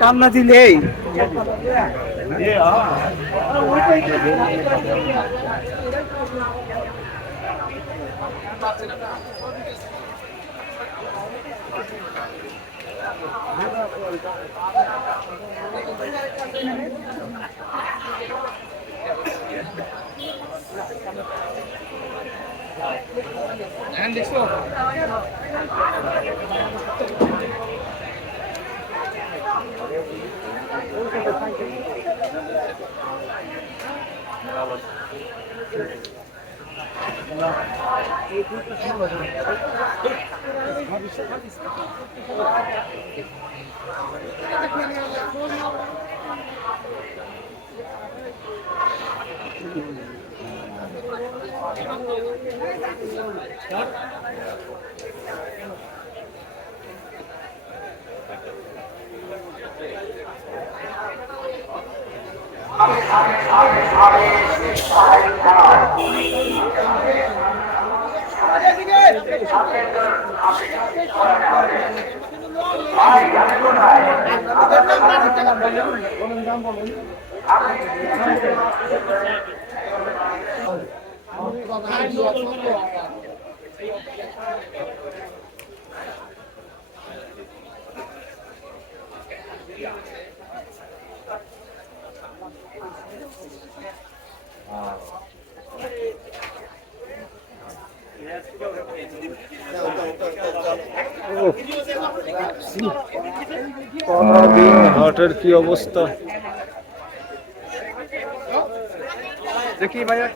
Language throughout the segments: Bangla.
টান না দিলে হাটের কি অবস্থা দেখি ভাইয়া।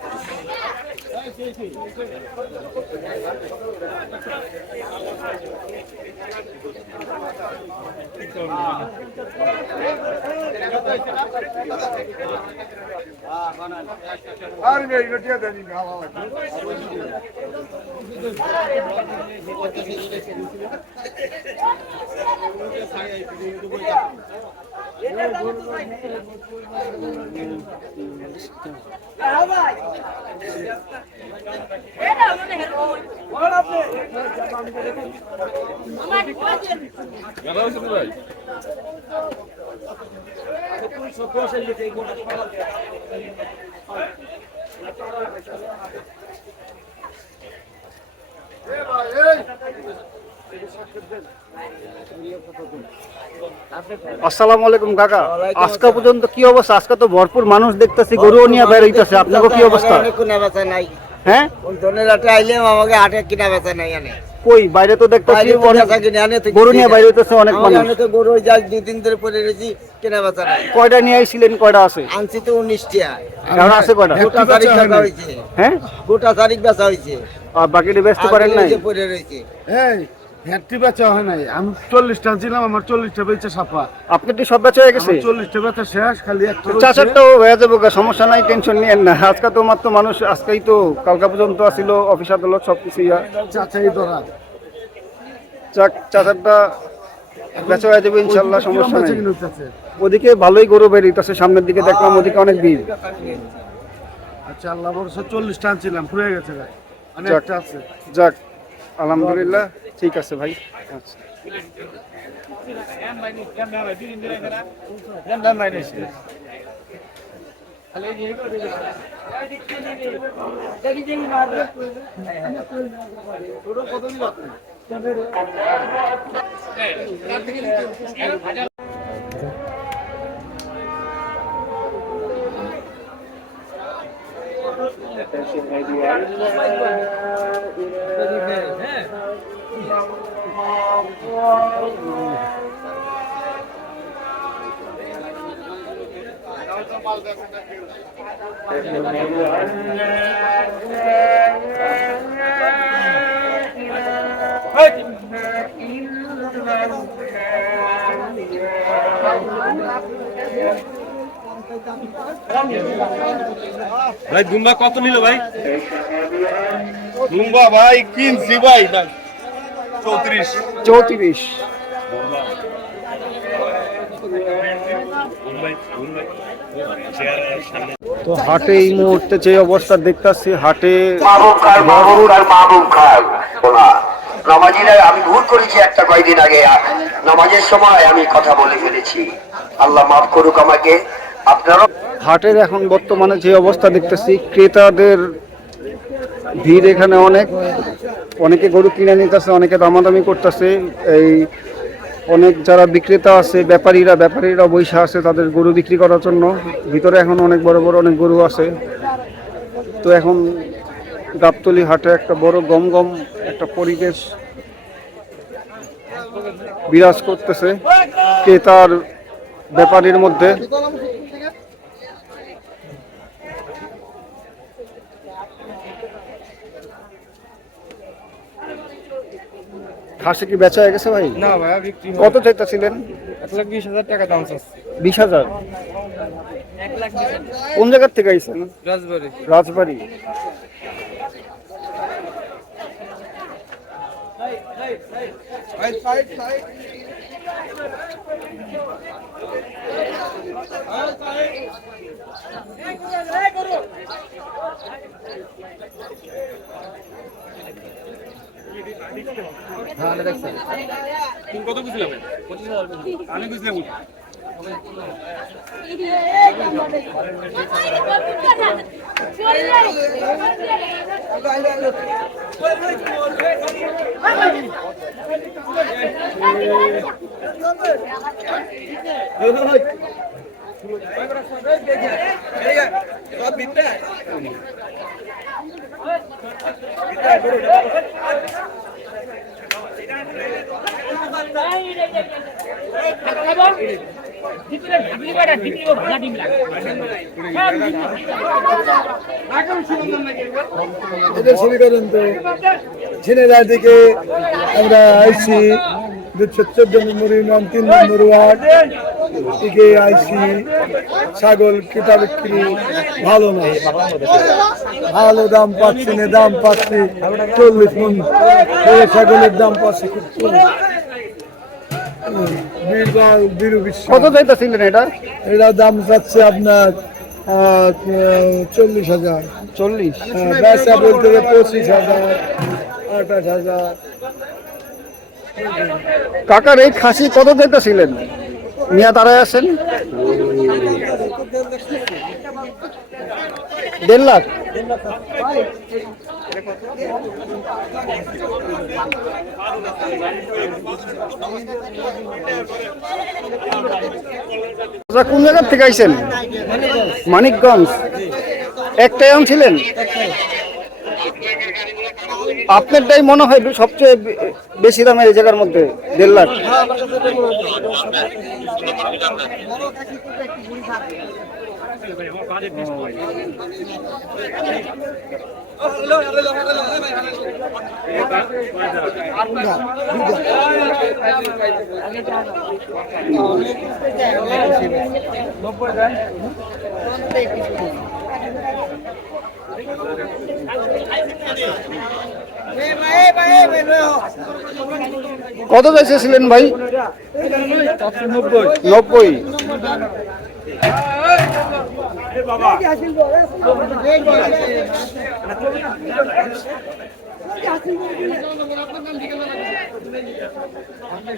আসসালামু আলাইকুম কাকা। আজকে পর্যন্ত কি অবস্থা? আজকে তো ভরপুর মানুষ দেখতেছি, গরুও নিয়ে বের হইতেছে। আপনাকে কি অবস্থা? হ্যাঁ, আমাকে হাটে কিনা বেচা নাই। কই বাইরে তো দেখতেছি গরু নিয়ে বাইরে হইতেছে অনেক মানুষ। গরু যাই 2 দিন ধরে পরে রয়েছি, কেনা বেচা নাই। কয়টা নিয়ে আইছিলেন? কয়টা আছে? আনছি তো 19টা। এখন আছে কয়টা? গোটা তারিখ বেচা হয়েছে। হ্যাঁ, গোটা তারিখ বেচা হয়েছে। আর বাকিটা বেচতে পারেন নাই? পরে রয়েছে। হ্যাটটি বেচা হয় নাই। আমি 40টা ছিলাম, আমার 40টা বেচে সাফা। আপনার কি সব বেচা হয়ে গেছে? 40টা বেচা শেষ, খালি একটা চাচারটাও হয়ে যাবো, সমস্যা নাই, টেনশন নিয়েন না। আজকে তো মাত্র মানুষ, আজকেই তো কালকা পর্যন্ত আসিল অফিস আদালত সবকিছু। চাচাই ধরা চাচারটা বেচা হয়ে যাবে ইনশাল্লাহ, সমস্যা নেই। ওদিকে ভালোই গরু বেরিয়েছে, সামনের দিকে দেখলাম ওদিকে অনেক ভিড়। আচ্ছা, আল্লাহ ভরসা 40টা আনছিলাম, ফুরে গেছে ভাই। অনেকটা আছে। যাক, আলহামদুলিল্লাহ, ঠিক আছে ভাই। আচ্ছা, ভাই দুম্বা কত নিল ভাই? দুম্বা ভাই কিনছি ভাই 34। 34। তো হাটে এই মুহূর্তে যে অবস্থা দেখতেছি, হাটে মাহবুব খান শোনা নামাজিরা আমি ভুল করেছি একটা কয়েকদিন আগে নামাজের সময় আমি কথা বলে ফেলেছি, আল্লাহ মাফ করুক আমাকে। আপনারা হাটের এখন বর্তমানে যে অবস্থা দেখতেছি, ক্রেতাদের ভিড় এখানে অনেকে গরু কিনে নিতেছে, অনেকে দামাদামি করতেছে। এই অনেক যারা বিক্রেতা আছে, ব্যাপারীরা বৈশা আছে তাদের গরু বিক্রি করার জন্য। ভিতরে এখন অনেক বড় বড় অনেক গরু আছে। তো এখন গাবতলী হাটে একটা বড় গমগম একটা পরিবেশ বিরাজ করতেছে ক্রেতার ব্যাপারীর মধ্যে। খাসি কি বেচা হয়ে গেছে ভাই? না ভাইয়া বিক্রি কত চাইতেছিলেন? 1,20,000 টাকা দাম আছে। 20,000। কোন জায়গার থেকে আইছেন? রাজবাড়ি। রাজবাড়ি। কত বুঝলাম? 25,000 আমি বুঝলাম। ঝিনেদার দিকে আমরা আইসি 214 নম্বর ইউনিয়ন 3 নম্বর ওয়ার্ড থেকে আইসি। ছাগল কিতা বিক্রি ভালো না, ভালো দাম পাচ্ছি না, দাম পাচ্ছি 40 মন ছাগলের দাম পাচ্ছি খুব কম। কত চাইতেছিলেন এটা? এটা দাম যাচ্ছে আপনার 40,000। 40। ব্যবসা বলতে 25,000, 28,000। কাকার এই খাসি কত চাইতেছিলেন? মিয়া তারাই আছেন 1.5 লাখ। কোন জায়গার থেকে আইছেন? মানিকগঞ্জ। একটাই আনছিলেন? আপনারটাই মনে হয় সবচেয়ে বেশি দামের এই জায়গার মধ্যে 1.5 লাখ। কত চাইছিলেন ভাই? 90।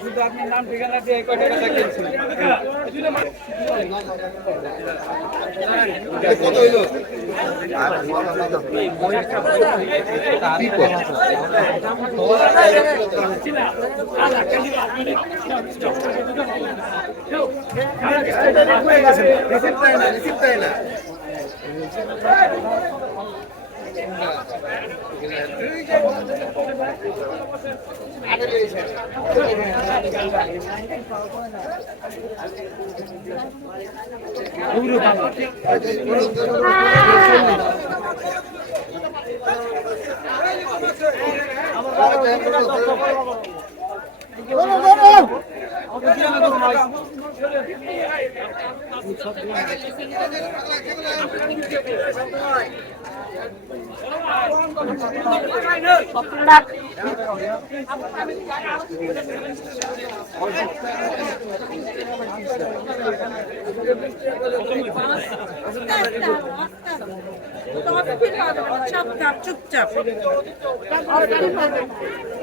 শুধু আপনার নাম ঠিকানা দিয়ে কয় টাকা কিনছেন? কত হইলো?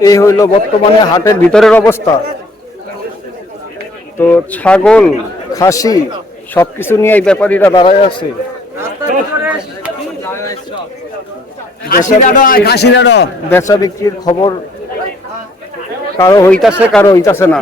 এই হইল বর্তমানে হাটের ভিতরের অবস্থা। তো ছাগল, খাসি সবকিছু নিয়ে এই ব্যাপারীরা দাঁড়ায় আছে। বেচা বিক্রির খবর কারো হইতাছে, কারো হইতাছে না।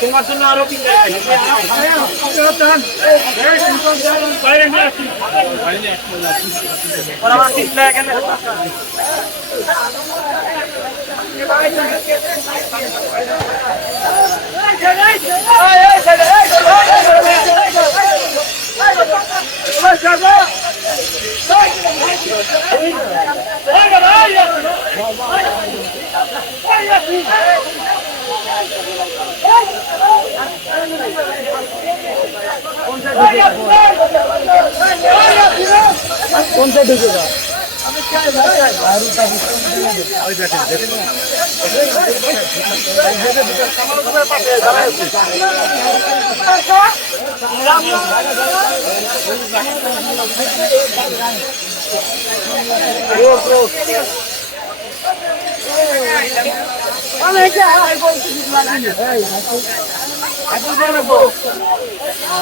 তোমার জন্য আরো কোন সাইডে ঢুকে যাও?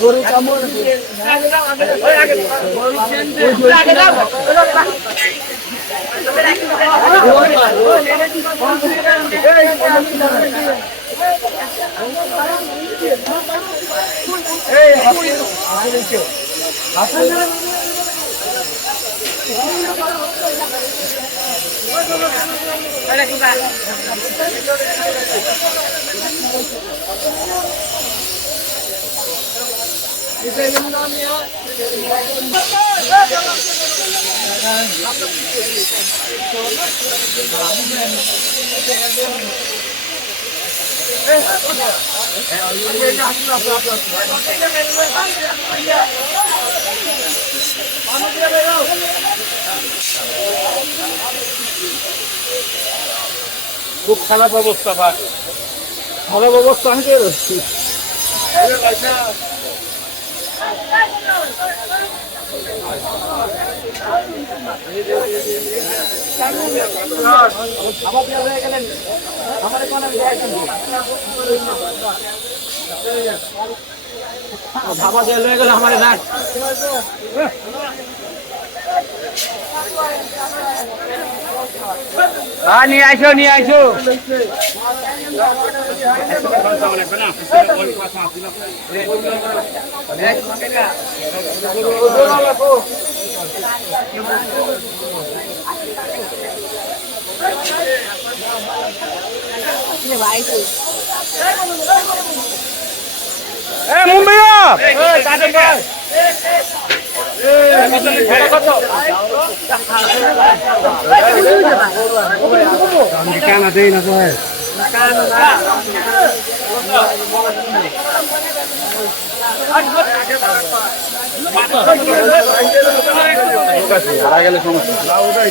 গরু কামড় খুব খারাপ অবস্থা, ভাই খারাপ অবস্থা আমি ধাবা দিয়ে লয়ে গেল আমার না নিয়ে আইসো নিয়ে আইসো কেন দেই না তো দেখতেছি হারা গেলে সমস্যা ভাই